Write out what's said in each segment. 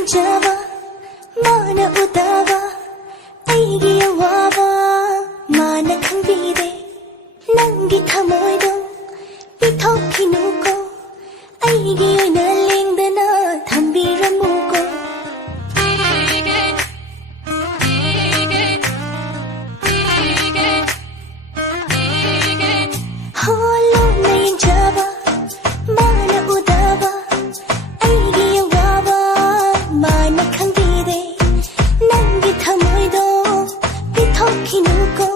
ꯌꯦꯡꯖꯕ ꯃꯥꯅ ꯎꯗꯕ ꯑꯩꯒꯤ ꯑꯋꯥꯕ ꯃꯥꯅ ꯈꯪꯕꯤꯗꯦ ꯅꯪꯒꯤ ꯊꯃꯣꯏꯗꯣ ꯄꯤꯊꯣꯛꯈꯤꯅꯨꯀꯣ ꯑꯩꯒꯤ ꯑꯣꯏꯅ ꯂꯦꯡꯗꯅ ꯊꯝꯕꯤꯔꯝꯃꯨꯀꯣ ꯍꯣꯜꯂꯨꯅ ꯌꯦꯡꯖꯕ ꯃꯥꯅ ꯎꯗꯕ ꯑꯩꯒꯤ ꯑꯋꯥꯕ ꯃꯥꯅ ꯈꯪꯕꯤꯗꯦ ꯅꯪꯒꯤ ꯊꯃꯣꯏꯗꯣ ꯄꯤꯊꯣꯛꯈꯤꯅꯨꯀꯣ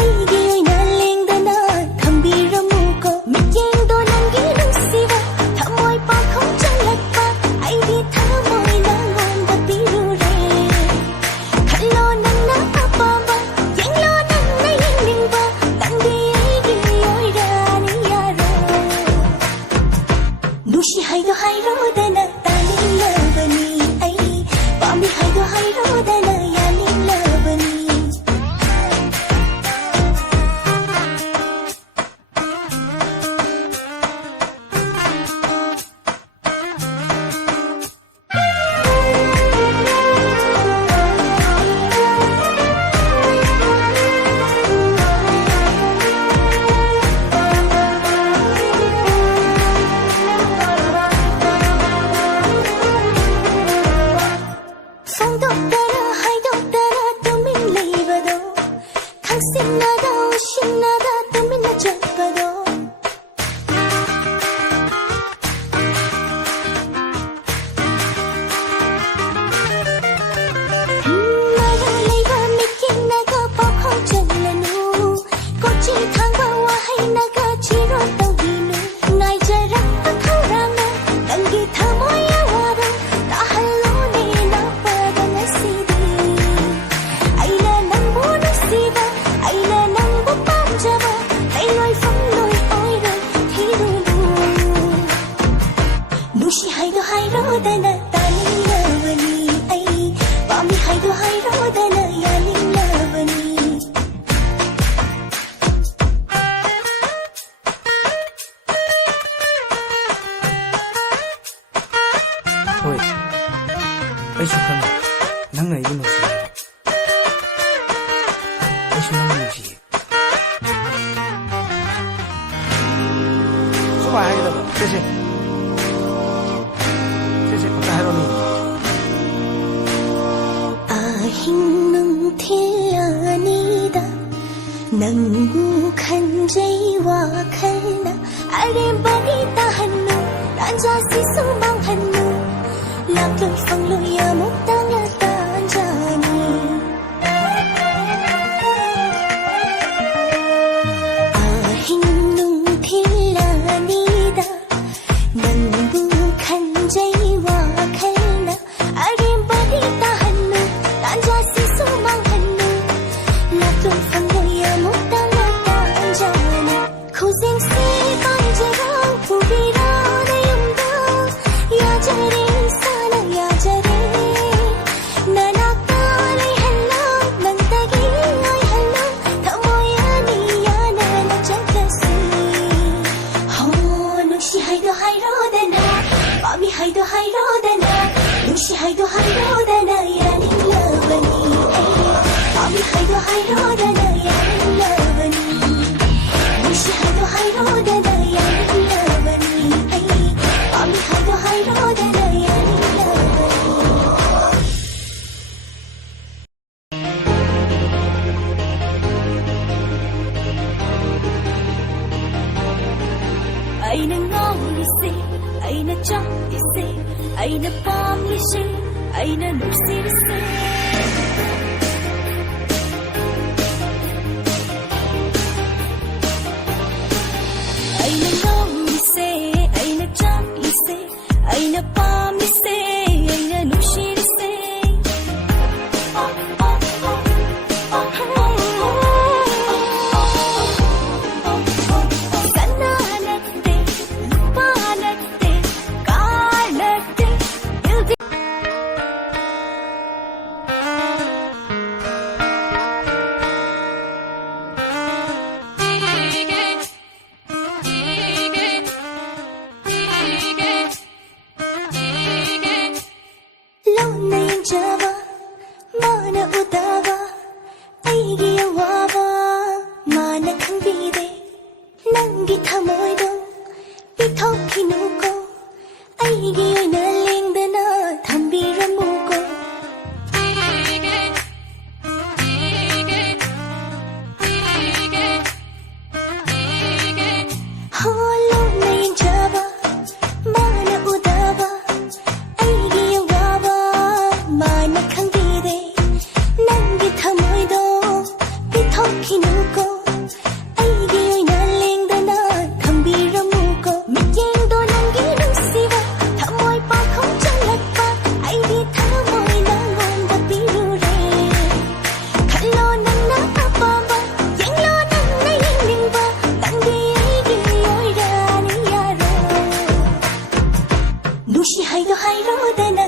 ꯑꯩꯒꯤ ꯑꯣꯏꯅ ꯂꯦꯡꯗꯅ ꯊꯝꯕꯤꯔꯝꯃꯨꯀꯣ ꯃꯤꯠꯌꯦꯡꯗꯣ ꯅꯪꯒꯤ ꯅꯨꯡꯁꯤꯕ ꯊꯃꯣꯏ ꯄꯥꯈꯣꯡ ꯆꯜꯂꯛꯄ ꯑꯩꯒꯤ ꯊꯃꯣꯏ ꯅꯪꯉꯣꯟꯗ ꯄꯤꯔꯨꯔꯦ ꯈꯜꯂꯣ ꯅꯪꯅ ꯑꯄꯥꯝꯕ ꯌꯦꯡꯂꯣ ꯅꯪꯅ ꯌꯦꯡꯅꯤꯡꯕ ꯅꯪꯗꯤ ꯑꯩꯒꯤ ꯑꯣꯏꯔꯅꯤ ꯌꯥꯔꯣ ꯅꯨꯡꯁꯤ ꯍꯥꯏꯗꯣ ꯍꯥꯏꯔꯣꯗꯅ ꯇꯥꯅꯤꯡꯂꯕꯅꯤ ꯑꯩ ꯄꯥꯝꯃꯤ ꯍꯥꯏꯗꯣ ꯍꯥꯏꯔꯣꯗꯅ ꯌꯥꯅꯤꯡꯂꯕꯅꯤ ꯐꯣꯡꯗꯣꯛꯇꯅ ꯍꯥꯏꯗꯣꯛꯇꯅ ꯇꯨꯃꯤꯟ ꯂꯩꯕꯗꯣ ꯈꯪꯁꯤꯟꯅꯗ ꯎꯁꯤꯟꯅꯗ ꯇꯨꯃꯤꯟꯅ ꯆꯠꯄꯗꯣ ꯃꯔꯥ ꯂꯩꯕ ꯃꯤꯠꯌꯦꯡꯅꯒ ꯄꯥꯈꯣꯡ ꯆꯜꯂꯅꯨ ꯀꯣꯆꯤ ꯊꯥꯡꯕ ꯋꯥꯍꯩꯅꯒ ꯆꯤꯔꯣꯜ ꯇꯧꯕꯤꯅꯨ ꯉꯥꯏꯖꯔꯛꯄ ꯈꯧꯔꯥꯡꯅ ꯅꯪꯒꯤ ꯊꯃꯣꯏ ꯑꯋꯥꯕ ꯇꯥꯍꯜꯂꯣꯅꯦ ꯅꯥꯄꯗ ꯉꯁꯤꯗꯤ ꯑꯩꯅ ꯅꯪꯕꯨ ꯅꯨꯡꯁꯤꯕ ꯑꯩꯅ ꯅꯪꯕꯨ ꯄꯥꯝꯖꯕ ꯂꯩꯔꯣꯏꯐꯝ ꯂꯣꯏ ꯑꯣꯏꯔꯣꯏ ꯊꯤꯔꯨꯅꯨ ꯅꯨꯡꯁꯤ ꯍꯥꯏꯗꯣ ꯍꯥꯏꯔꯣꯗꯅ ꯇꯥꯅꯤꯡꯂꯕꯅꯤ ꯑꯩ ꯄꯥꯝꯃꯤ ꯍꯥꯏꯗꯣ ꯍꯥꯏꯔꯣꯗꯅ ꯌꯥꯅꯤꯡꯂꯕꯅꯤ ꯍꯣꯏ ꯑꯩꯁꯨ ꯈꯪꯉꯤ ꯅꯪꯅ ꯑꯩꯕꯨ ꯅꯨꯡꯁꯤꯌꯦ ꯑꯩꯁꯨ ꯅꯪꯕꯨ ꯅꯨꯡꯁꯤꯌꯦ ꯁꯨꯃꯥꯏ ꯍꯥꯏꯒꯗꯕ ꯁꯦ ꯑꯝꯇ ꯍꯥꯏꯔꯣꯅꯦ ꯑꯍꯤꯡ ꯅꯨꯡꯊꯤꯜ ꯑꯅꯤꯗ ꯅꯪꯕꯨ ꯈꯟꯖꯩ ꯋꯥꯈꯜꯅ ꯑꯔꯦꯝꯕꯗꯤ ꯇꯥꯍꯟꯅꯨ ꯇꯥꯟꯖꯥꯁꯤꯁꯨ ꯃꯥꯡꯍꯟꯅꯨ ꯂꯥꯛꯂꯣꯏ ꯐꯪꯂꯣꯏ ꯑꯃꯨꯛꯇꯪ ꯇꯥꯟꯖꯥꯅꯤ ꯑꯍꯤꯡ ꯅꯨꯡꯊꯤꯜ ꯑꯅꯤꯗ ꯅꯪꯕꯨ ꯈꯟꯖꯩ ꯋꯥꯈꯜꯅ ꯑꯔꯦꯝꯕꯗꯤ ꯇꯥꯍꯟꯅꯨ ꯇꯥꯟꯖꯥꯁꯤꯁꯨ ꯃꯥꯡꯍꯟꯅു ꯂꯥꯛꯂꯣꯏ ꯐꯪꯂꯣꯏ ꯑꯃꯨꯛꯇꯪ ꯇꯥꯟꯖꯥꯅꯤ ꯈꯨꯖꯤꯡꯁꯦ ꯄꯥꯝꯖꯔꯣ ꯄꯨꯕꯤꯔꯣ ꯅꯌꯨꯝꯗ ꯌꯥꯖꯔꯦ ꯏꯁꯥꯅ ꯌꯥꯖꯔꯦ ꯅꯅꯥꯛꯇ ꯂꯩꯍꯜꯂꯣ ꯅꯪꯇꯒꯤ ꯑꯣꯏꯍꯜꯂꯣ ꯊꯃꯣꯏ ꯑꯅꯤ ꯌꯥꯅꯅ ꯆꯠꯂꯁꯤ ꯍꯣ ꯅꯨꯡꯁꯤ ꯍꯥꯏꯗꯣ ꯍꯥꯏꯔꯣꯗꯅ ꯄꯥꯝꯃꯤ ꯍꯥꯏꯗꯣ ꯍꯥꯏꯔꯣꯗꯅ ꯅꯨꯡꯁꯤ ꯍꯥꯏꯗꯣ ꯍꯥꯏꯔꯣꯗꯅ ꯌꯥꯅꯤꯡꯂꯕꯅꯤ ꯑꯩ ꯄꯥꯝꯃꯤ ꯍꯥꯏꯗꯣ ꯍꯥꯏꯔꯣꯗꯅ ꯌꯥꯅꯤꯡꯂꯕꯅꯤ ꯅꯨꯡꯁꯤ ꯍꯥꯏꯗꯣ ꯍꯥꯏꯔꯣꯗꯅ ꯌꯥꯅꯤꯡꯂꯕꯅꯤ ꯑꯩ ꯄꯥꯝꯃꯤ ꯍꯥꯏꯗꯣ ꯍꯥꯏꯔꯣꯗꯅ ꯌꯥꯅꯤꯡꯂꯕꯅꯤ ꯑꯩꯅ ꯉꯥꯎꯔꯤꯁꯦ ꯑꯩꯅ ꯆꯥꯛꯂꯤꯁꯦ ꯑꯩꯅ ꯄꯥꯝꯂꯤꯁꯦ ꯑꯩꯅ ꯅꯨꯡꯁꯤꯔꯤꯁꯦ ꯑꯩꯅ ꯉꯥꯎꯔꯤꯁꯦ ꯑꯩꯅ ꯆꯥꯛꯂꯤꯁꯦ ꯑꯩꯅ ꯄꯥꯝꯂꯤꯁꯦ ꯑꯩꯅ ꯅꯨꯡꯁꯤꯔꯤꯁꯦ ꯁꯅꯥ ꯅꯠꯇꯦ ꯂꯨꯄꯥ ꯅꯠꯇꯦ ꯀꯥꯔ ꯅꯠꯇꯦ ꯌꯦꯡꯖꯕ ꯃꯥꯅ ꯎꯗꯕ ꯑꯩꯒꯤ ꯑꯋꯥꯕ ꯃꯥꯅ ꯈꯪꯕꯤꯗꯦ ꯅꯪꯒꯤ ꯊꯃꯣꯏꯗꯣ ꯄꯤꯊꯣꯛꯈꯤꯅꯨꯀꯣ ꯑꯩꯒꯤ ꯑꯣꯏꯅ ꯂꯦꯡꯗꯅ ꯊꯝꯕꯤꯔꯝꯃꯨꯀꯣ ꯂꯣꯟꯅ ꯌꯦꯡꯖꯕ ꯃꯥꯅ ꯎꯗꯕ ꯑꯩꯒꯤ ꯑꯋꯥꯕ ꯃꯥꯅ ꯈꯪꯕꯤꯗꯦ ꯅꯪꯒꯤ ꯊꯃꯣꯏꯗꯣ ꯄꯤꯊꯣꯛꯈꯤꯅꯨꯀꯣ ꯑꯩꯒꯤ ꯑꯣꯏꯅ ꯂꯦꯡꯗꯅ ꯊꯝꯕꯤꯔꯝꯃꯨꯀꯣ ꯃꯤꯠꯌꯦꯡꯗꯣ ꯅꯪꯒꯤ ꯅꯨꯡꯁꯤꯕ ꯊꯃꯣꯏ ꯄꯥꯈꯣꯡ ꯆꯜꯂꯛꯄ ꯑꯩꯒꯤ ꯊꯃꯣꯏ ꯅꯪꯉꯣꯟꯗ ꯄꯤꯔꯨꯔꯦ ꯈꯜꯂꯣ ꯅꯪꯅ ꯑꯄꯥꯝꯕ ꯌꯦꯡꯂꯣ ꯅꯪꯅ ꯌꯦꯡꯅꯤꯡꯕ ꯅꯪꯗꯤ ꯑꯩꯒꯤ ꯑꯣꯏꯔꯅꯤ ꯌꯥꯔꯣ ꯅꯨꯡꯁꯤ ꯍꯥꯏꯗꯣ ꯍꯥꯏꯔꯣꯗꯅ